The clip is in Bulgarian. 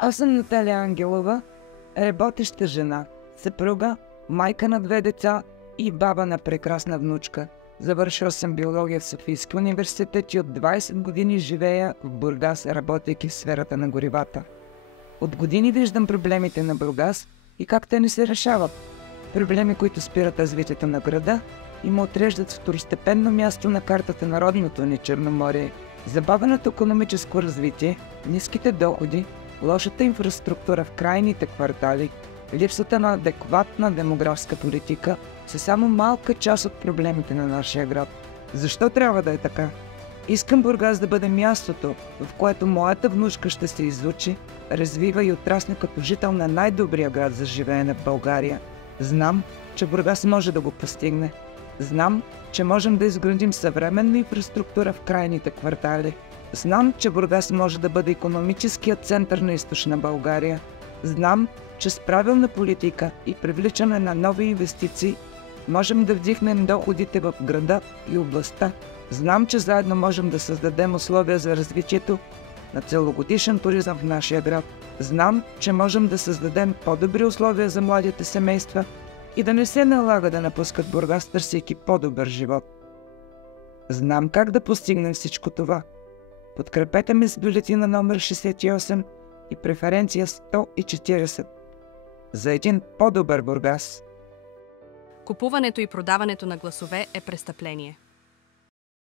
Аз съм Наталия Ангелова, работеща жена, съпруга, майка на 2 деца и баба на прекрасна внучка. Завършила съм биология в Софийския университет и от 20 години живея в Бургас, работейки в сферата на горивата. От години виждам проблемите на Бургас и как те не се решават. Проблеми, които спират развитието на града и му отреждат второстепенно място на картата на родното ни Черноморие. Забавеното икономическо развитие, ниските доходи, лошата инфраструктура в крайните квартали, липсата на адекватна демографска политика са само малка част от проблемите на нашия град. Защо трябва да е така? Искам Бургас да бъде мястото, в което моята внучка ще се изучи, развива и отрасне като жител на най-добрия град за живеене в България. Знам, че Бургас може да го постигне. Знам, че можем да изградим съвременна инфраструктура в крайните квартали. Знам, че Бургас може да бъде икономическият център на източна България. Знам, че с правилна политика и привличане на нови инвестиции можем да вдигнем доходите в града и областта. Знам, че заедно можем да създадем условия за развитието на целогодишен туризъм в нашия град. Знам, че можем да създадем по-добри условия за младите семейства и да не се налага да напускат Бургас, търсейки по-добър живот. Знам как да постигнем всичко това. Подкрепете ме с бюлетина номер 68 и преференция 140 за един по-добър Бургас. Купуването и продаването на гласове е престъпление.